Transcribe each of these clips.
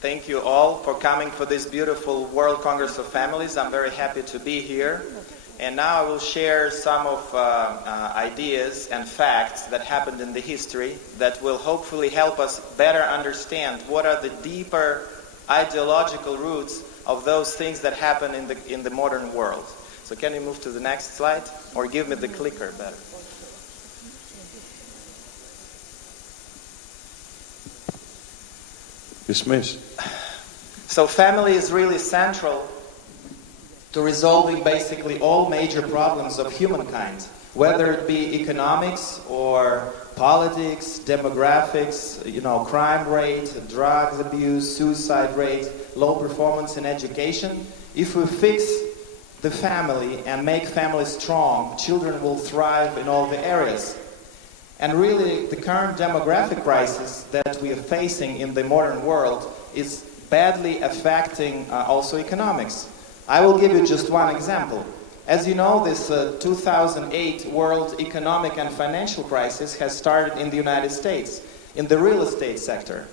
Thank you all for coming for this beautiful World Congress of Families. I'm very happy to be here. And now I will share some of ideas and facts that happened in the history that will hopefully help us better understand what are the deeper ideological roots of those things that happen in the modern world. So can you move to the next slide? Or give me the clicker better. Dismiss. So family is really central to resolving basically all major problems of humankind, whether it be economics or politics, demographics, crime rate, drugs abuse, suicide rate, low performance in education. If we fix the family and make families strong, children will thrive in all the areas. And really, the current demographic crisis that we are facing in the modern world is badly affecting also economics. I will give you just one example. As you know, this 2008 world economic and financial crisis has started in the United States, in the real estate sector.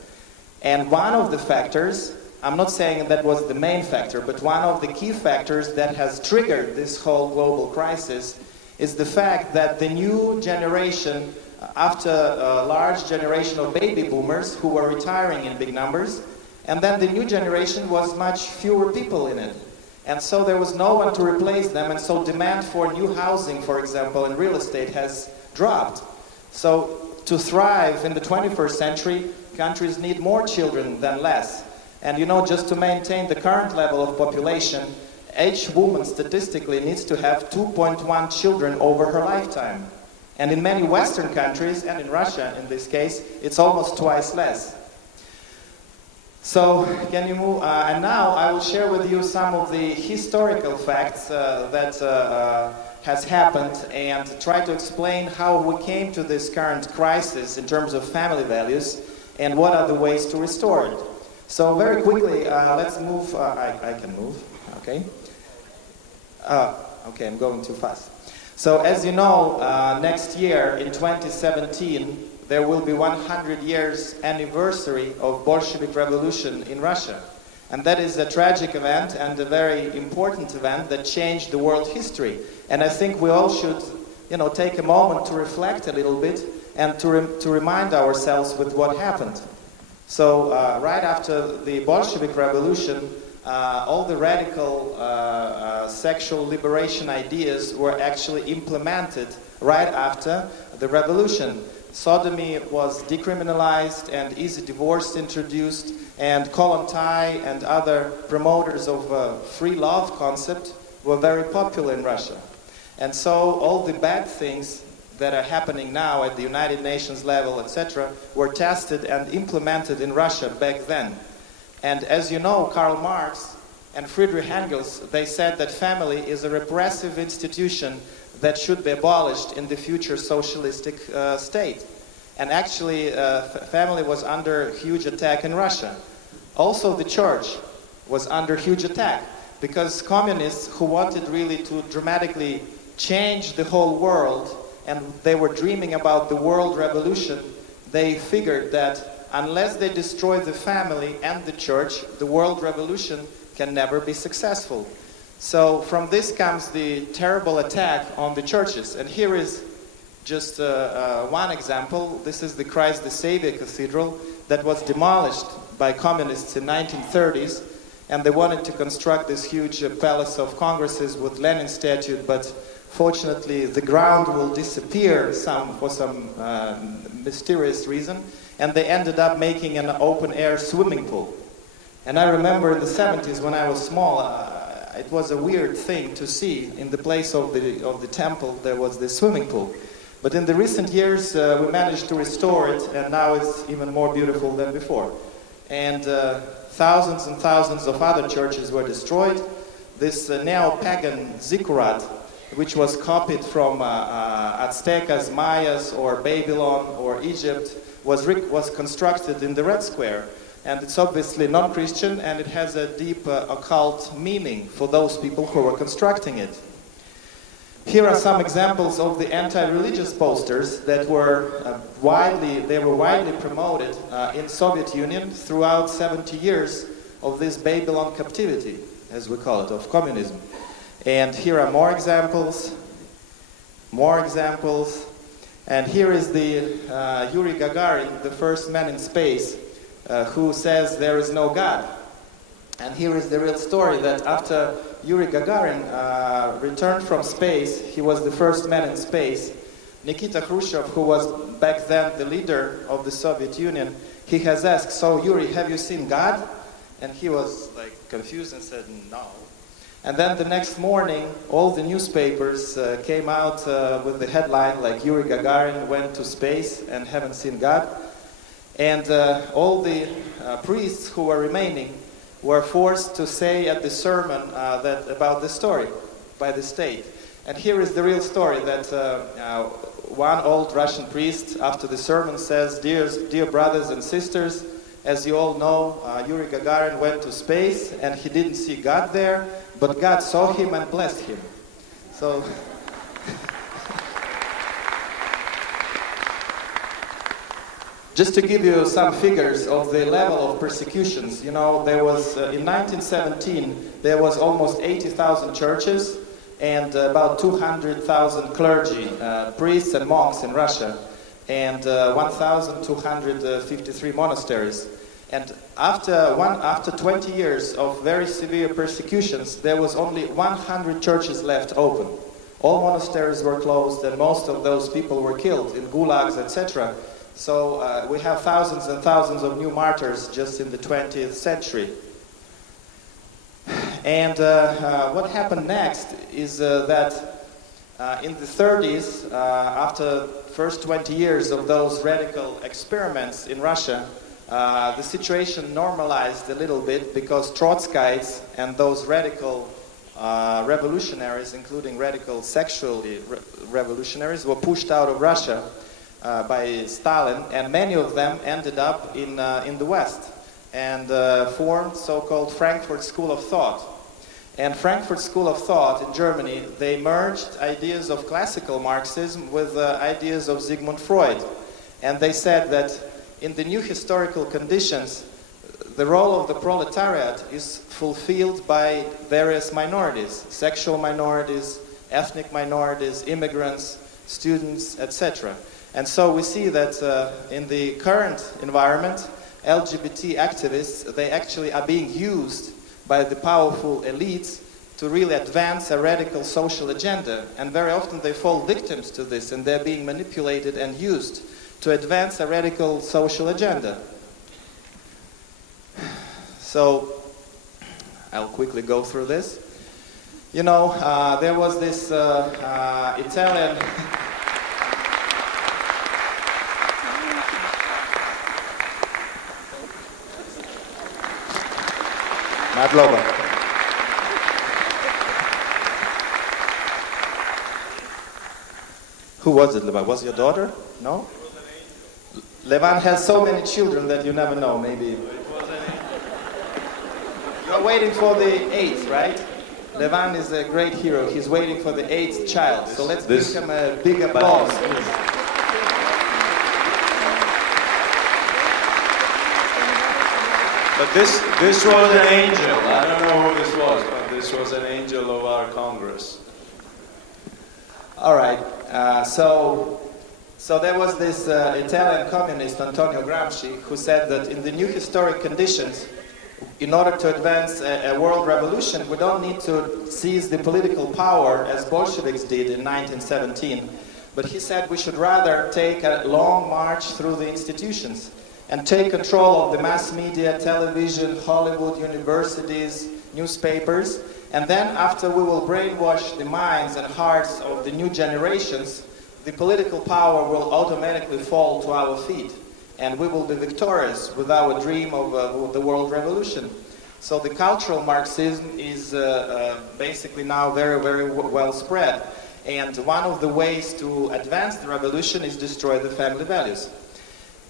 And one of the factors, I'm not saying that was the main factor, but one of the key factors that has triggered this whole global crisis is the fact that the new generation, after a large generation of baby boomers who were retiring in big numbers, and then the new generation was much fewer people in it. And so there was no one to replace them, and so demand for new housing, for example, in real estate has dropped. So to thrive in the 21st century, countries need more children than less. And just to maintain the current level of population, each woman statistically needs to have 2.1 children over her lifetime. And in many Western countries, and in Russia in this case, it's almost twice less. So, can you move? And now I will share with you some of the historical facts that has happened and try to explain how we came to this current crisis in terms of family values and what are the ways to restore it. So very quickly, let's move. I can move, okay? Okay, I'm going too fast. So as you know, next year in 2017, there will be 100 years anniversary of Bolshevik Revolution in Russia. And that is a tragic event and a very important event that changed the world history. And I think we all should, take a moment to reflect a little bit and to remind ourselves with what happened. So right after the Bolshevik Revolution, all the radical sexual liberation ideas were actually implemented right after the revolution. Sodomy was decriminalized and easy divorce introduced, and Kollontai and other promoters of free love concept were very popular in Russia. And so all the bad things that are happening now at the United Nations level, etc., were tested and implemented in Russia back then. And as you know, Karl Marx and Friedrich Engels, they said that family is a repressive institution that should be abolished in the future socialistic state. And actually, family was under huge attack in Russia. Also, the church was under huge attack because communists who wanted really to dramatically change the whole world, and they were dreaming about the world revolution, they figured that unless they destroy the family and the church, the world revolution can never be successful. So from this comes the terrible attack on the churches. And here is just one example. This is the Christ the Savior Cathedral that was demolished by communists in 1930s. And they wanted to construct this huge palace of congresses with Lenin statue, but fortunately the ground will disappear for some mysterious reason. And they ended up making an open-air swimming pool. And I remember in the 70s when I was small, it was a weird thing to see. In the place of the temple, there was this swimming pool. But in the recent years, we managed to restore it, and now it's even more beautiful than before. And thousands and thousands of other churches were destroyed. This neo-pagan ziggurat, which was copied from Aztecas, Mayas, or Babylon, or Egypt, was constructed in the Red Square. And it's obviously non-Christian, and it has a deep occult meaning for those people who were constructing it. Here are some examples of the anti-religious posters that were widely promoted in Soviet Union throughout 70 years of this Babylon captivity, as we call it, of communism. And here are more examples, and here is the Yuri Gagarin, the first man in space, who says there is no God. And here is the real story, that after Yuri Gagarin returned from space, he was the first man in space. Nikita Khrushchev, who was back then the leader of the Soviet Union, he has asked, "So Yuri, have you seen God?" And he was like confused and said, "No." And then the next morning, all the newspapers came out with the headline like Yuri Gagarin went to space and haven't seen God. And all the priests who were remaining were forced to say at the sermon about the story by the state. And here is the real story, that one old Russian priest after the sermon says, dear brothers and sisters, as you all know, Yuri Gagarin went to space and he didn't see God there, but God saw him and blessed him. So just to give you some figures of the level of persecutions, you know, there was, in 1917, there was almost 80,000 churches and about 200,000 clergy, priests and monks in Russia, and 1,253 monasteries. And after 20 years of very severe persecutions, there was only 100 churches left open. All monasteries were closed and most of those people were killed in gulags, etc. So we have thousands and thousands of new martyrs just in the 20th century. And what happened next is that in the 30s, after the first 20 years of those radical experiments in Russia, the situation normalized a little bit because Trotskyites and those radical revolutionaries, including radical sexually revolutionaries, were pushed out of Russia by Stalin, and many of them ended up in the West and formed so-called Frankfurt School of Thought. And Frankfurt School of Thought in Germany, they merged ideas of classical Marxism with ideas of Sigmund Freud. And they said that in the new historical conditions, the role of the proletariat is fulfilled by various minorities, sexual minorities, ethnic minorities, immigrants, students, etc. And so we see that in the current environment, LGBT activists, they actually are being used by the powerful elites to really advance a radical social agenda. And very often they fall victims to this, and they're being manipulated and used to advance a radical social agenda. So I'll quickly go through this. You know, there was this Italian... Madloba. Who was it, Levan? Was your daughter? No? Levan has so many children that you never know, maybe. You're waiting for the 8th, right? Levan is a great hero. He's waiting for the 8th child. So let's give him a big applause. But this was an angel. I don't know who this was, but this was an angel of our Congress. All right. So there was this Italian communist, Antonio Gramsci, who said that in the new historic conditions, in order to advance a world revolution, we don't need to seize the political power as Bolsheviks did in 1917. But he said we should rather take a long march through the institutions and take control of the mass media, television, Hollywood, universities, newspapers, and then after we will brainwash the minds and hearts of the new generations, the political power will automatically fall to our feet, and we will be victorious with our dream of the world revolution. So the cultural Marxism is basically now very, very well spread, and one of the ways to advance the revolution is destroy the family values.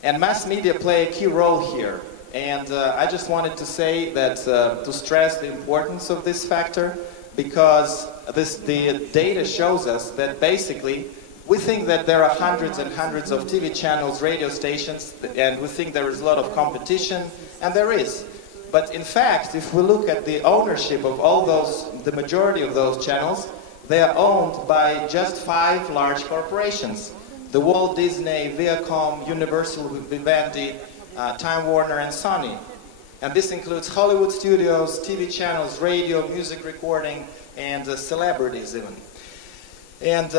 And mass media play a key role here. And I just wanted to say that, to stress the importance of this factor, because the data shows us that basically we think that there are hundreds and hundreds of TV channels, radio stations, and we think there is a lot of competition, and there is. But in fact, if we look at the ownership of all those, the majority of those channels, they are owned by just 5 large corporations. The Walt Disney, Viacom, Universal Vivendi, Time Warner, and Sony. And this includes Hollywood studios, TV channels, radio, music recording, and celebrities even. And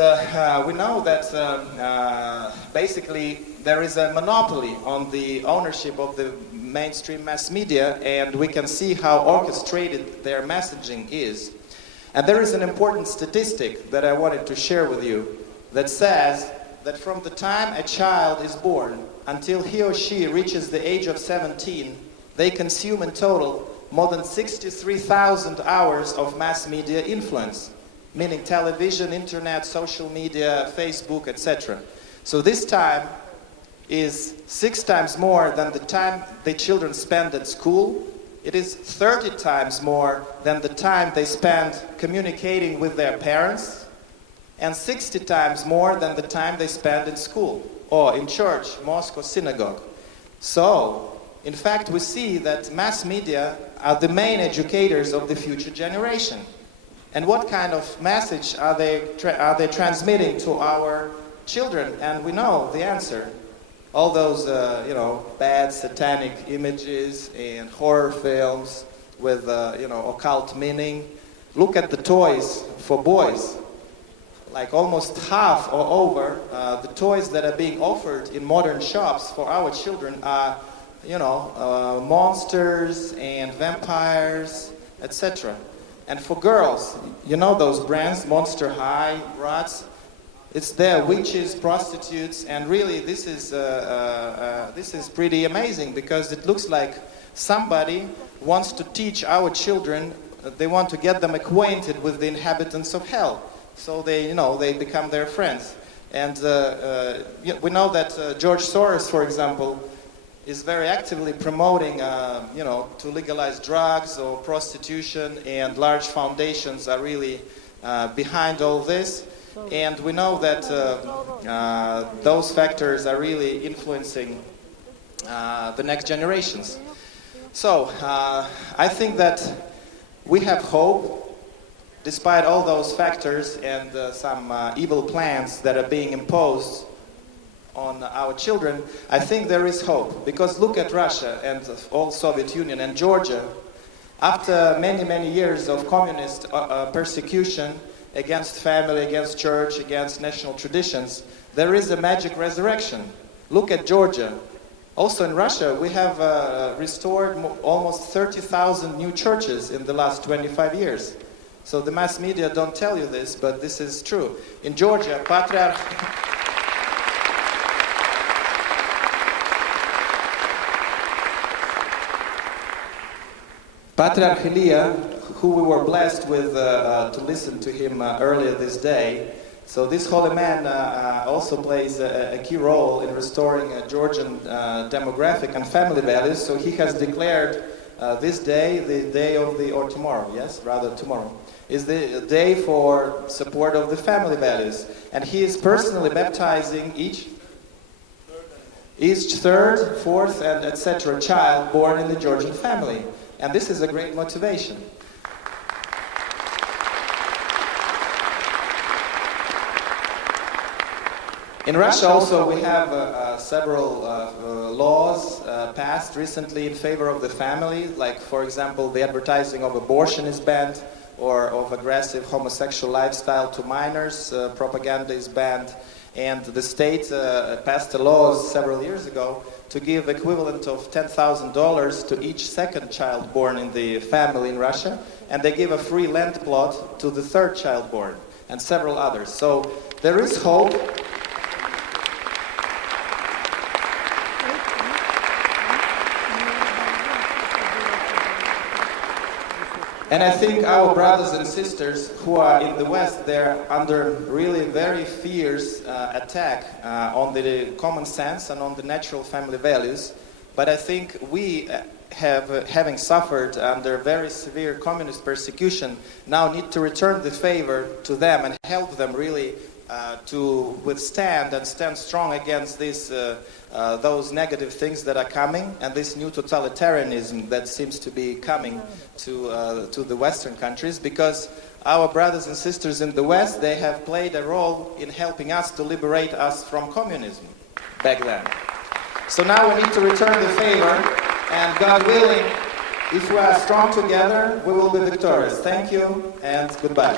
we know that basically there is a monopoly on the ownership of the mainstream mass media, and we can see how orchestrated their messaging is. And there is an important statistic that I wanted to share with you that says that from the time a child is born until he or she reaches the age of 17, they consume in total more than 63,000 hours of mass media influence, meaning television, internet, social media, Facebook, etc. So this time is 6 times more than the time the children spend at school. It is 30 times more than the time they spend communicating with their parents, and 60 times more than the time they spend in school or in church, mosque, or synagogue. So, in fact, we see that mass media are the main educators of the future generation. And what kind of message are they transmitting to our children? And we know the answer. All those, bad satanic images and horror films with, occult meaning. Look at the toys for boys. Like almost half or over the toys that are being offered in modern shops for our children are, monsters and vampires, etc. And for girls, you know those brands, Monster High, Bratz. It's there, witches, prostitutes, and really this is pretty amazing because it looks like somebody wants to teach our children. They want to get them acquainted with the inhabitants of hell, so they become their friends. And we know that George Soros, for example, is very actively promoting, to legalize drugs or prostitution, and large foundations are really behind all this. And we know that those factors are really influencing the next generations. So I think that we have hope, despite all those factors and some evil plans that are being imposed on our children. I think there is hope, because look at Russia and all Soviet Union and Georgia. After many, many years of communist persecution against family, against church, against national traditions, there is a magic resurrection. Look at Georgia. Also in Russia, we have restored almost 30,000 new churches in the last 25 years. So the mass media don't tell you this, but this is true. In Georgia, Patriarch Ilya, who we were blessed with to listen to him earlier this day. So this holy man also plays a key role in restoring Georgian demographic and family values. So he has declared this day, the day of the, or tomorrow, yes, rather tomorrow, is the day for support of the family values. And he is personally baptizing each third, fourth, and etc. child born in the Georgian family. And this is a great motivation. In Russia also we have several laws passed recently in favor of the family, like for example the advertising of abortion is banned, or of aggressive homosexual lifestyle to minors, propaganda is banned, and the state passed a law several years ago to give equivalent of $10,000 to each second child born in the family in Russia, and they give a free land plot to the third child born, and several others. So there is hope. And I think our brothers and sisters who are in the West, they're under really very fierce attack on the common sense and on the natural family values. But I think we, having suffered under very severe communist persecution, now need to return the favor to them and help them really to withstand and stand strong against those negative things that are coming, and this new totalitarianism that seems to be coming to the Western countries, because our brothers and sisters in the West, they have played a role in helping us to liberate us from communism back then. So now we need to return the favor, and God willing, if we are strong together, we will be victorious. Thank you, and goodbye.